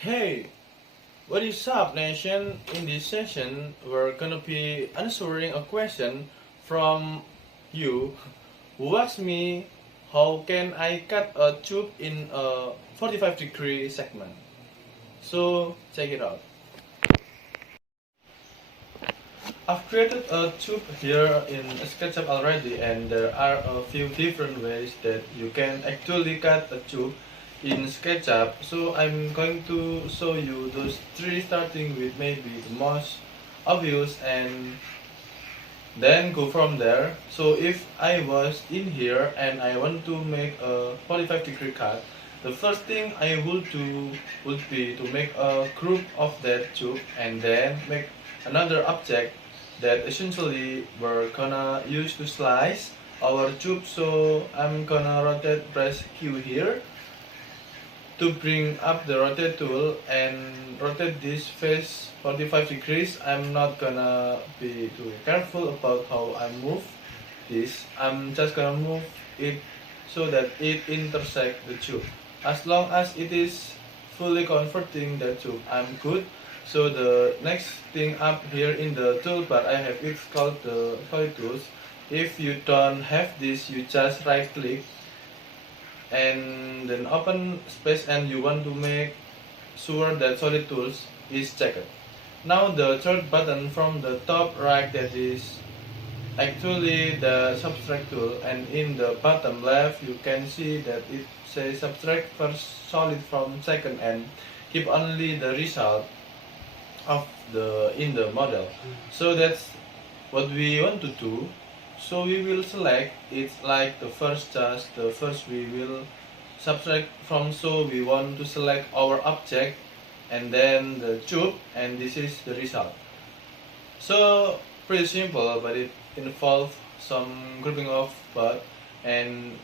Hey, what is up, nation? In this session, we're gonna be answering a question from you who asked me how can I cut a tube in a 45-degree segment. So, check it out. I've created a tube here in Sketchup already, and there are a few different ways that you can actually cut a tube in Sketchup. So I'm going to show you those three, starting with maybe the most obvious and then go from there. So if I was in here and I want to make a 45-degree cut, the first thing I would do would be to make a group of that tube and then make another object that essentially we're gonna use to slice our tube. So I'm gonna rotate press Q here to bring up the rotate tool and rotate this face 45 degrees. I'm not gonna be too careful about how I move this. I'm just gonna move it so that it intersects the tube. As long as it is fully converting the tube, I'm good. So the next thing up here in the toolbar I have, it's called the solid tools. If you don't have this, you just right click and then open space and you want to make sure that solid tools is checked. Now the third button from the top right, that is actually the subtract tool, and in the bottom left you can see that it says subtract first solid from second and keep only the result of the in the model. So that's what we want to do. So we will select it's like the first we will subtract from, so we want to select our object and then the tube, and this is the result. So pretty simple, but it involves some grouping of both, and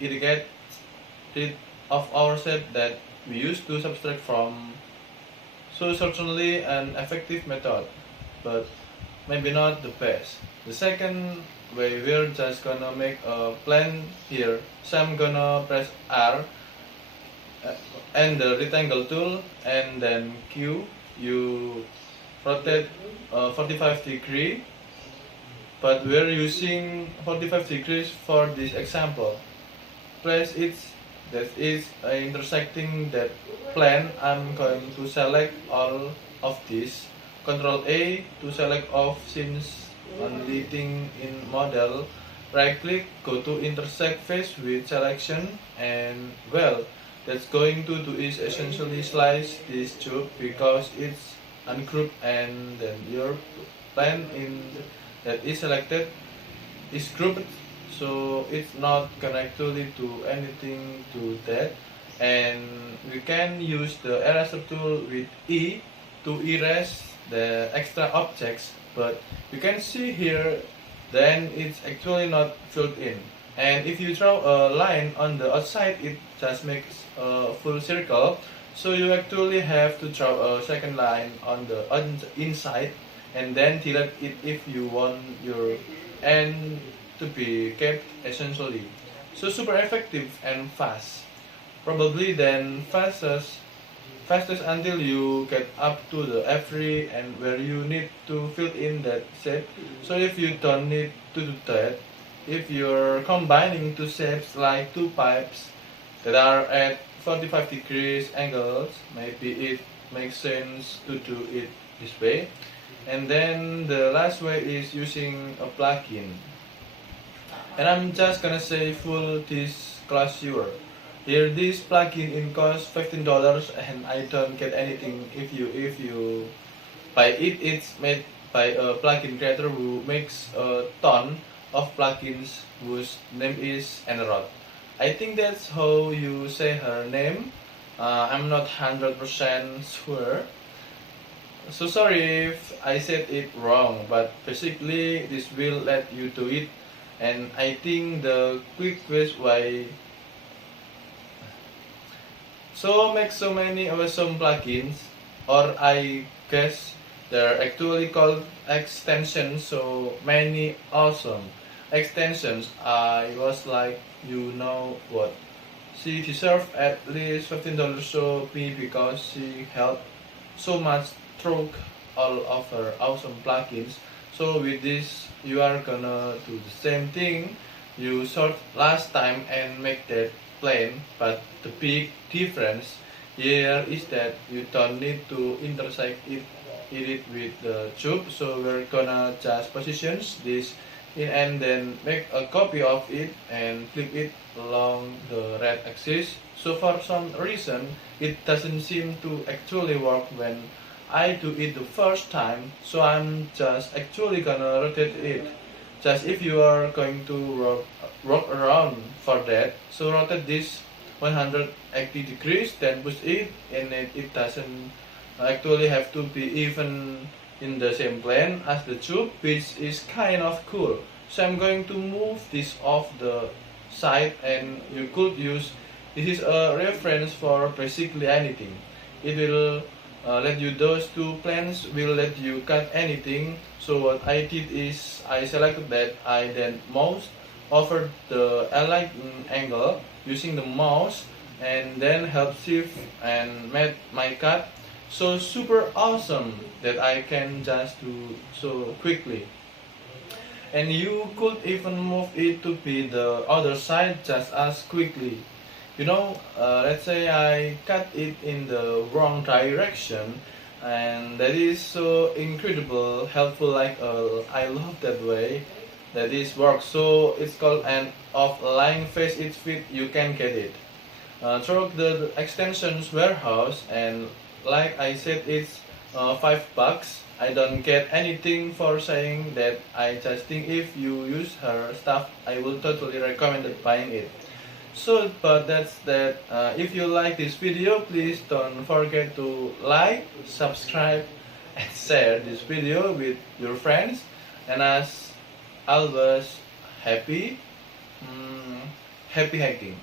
it gets rid of our set that we used to subtract from. So certainly an effective method, but maybe not the best. The second way, we're just gonna make a plan here. So I'm gonna press R and the rectangle tool and then Q. You rotate 45 degree, but we're using 45 degrees for this example. Press it, that is intersecting that plane. I'm going to select all of this. Control A to select off since only thing in model. Right click, go to intersect face with selection, and well, that's going to do is essentially slice this tube because it's ungrouped, and then your plane in that is selected is grouped, so it's not connected to anything to that. And we can use the eraser tool with E to erase the extra objects, but you can see here then it's actually not filled in, and if you draw a line on the outside it just makes a full circle. So you actually have to draw a second line on the inside and then delete it if you want your end to be kept essentially. So super effective and fast, probably then fastest until you get up to the F3 and where you need to fill in that shape. So if you don't need to do that, if you're combining two shapes like two pipes that are at 45 degrees angles, maybe it makes sense to do it this way. And then the last way is using a plugin, and I'm just gonna say full disclosure. Here this plugin in cost $15 and I don't get anything if you buy it. It's made by a plugin creator who makes a ton of plugins whose name is Enrod. I think that's how you say her name. I'm not 100% sure. So sorry if I said it wrong, but basically this will let you do it, and I think the quickest way. So make so many awesome plugins, or I guess they're actually called extensions. So many awesome extensions. I was like, you know what? She deserves at least $15 so me because she helped so much through all of her awesome plugins. So with this you are gonna do the same thing you sort last time and make that plain, but the big difference here is that you don't need to intersect it with the tube. So we're gonna just positions this in and then make a copy of it and flip it along the red axis. So for some reason it doesn't seem to actually work when I do it the first time, so I'm just actually gonna rotate it. Just if you are going to work around for that, so rotate this 180 degrees, then push it, and it doesn't actually have to be even in the same plane as the tube, which is kind of cool. So I'm going to move this off the side, and you could use this is a reference for basically anything. It will let you those two planes will let you cut anything. So what I did is I selected that, I then mouse over the aligned angle using the mouse and then help shift and made my cut so super awesome that I can just do so quickly. And you could even move it to be the other side just as quickly. Let's say I cut it in the wrong direction, and that is so incredible helpful. I love that way that this works. So it's called an offline face it fit. You can get it through the extensions warehouse, and like I said, it's $5. I don't get anything for saying that. I just think if you use her stuff, I will totally recommend buying it. So, but that's that. If you like this video, please don't forget to like, subscribe, and share this video with your friends. And as always, happy, happy hiking.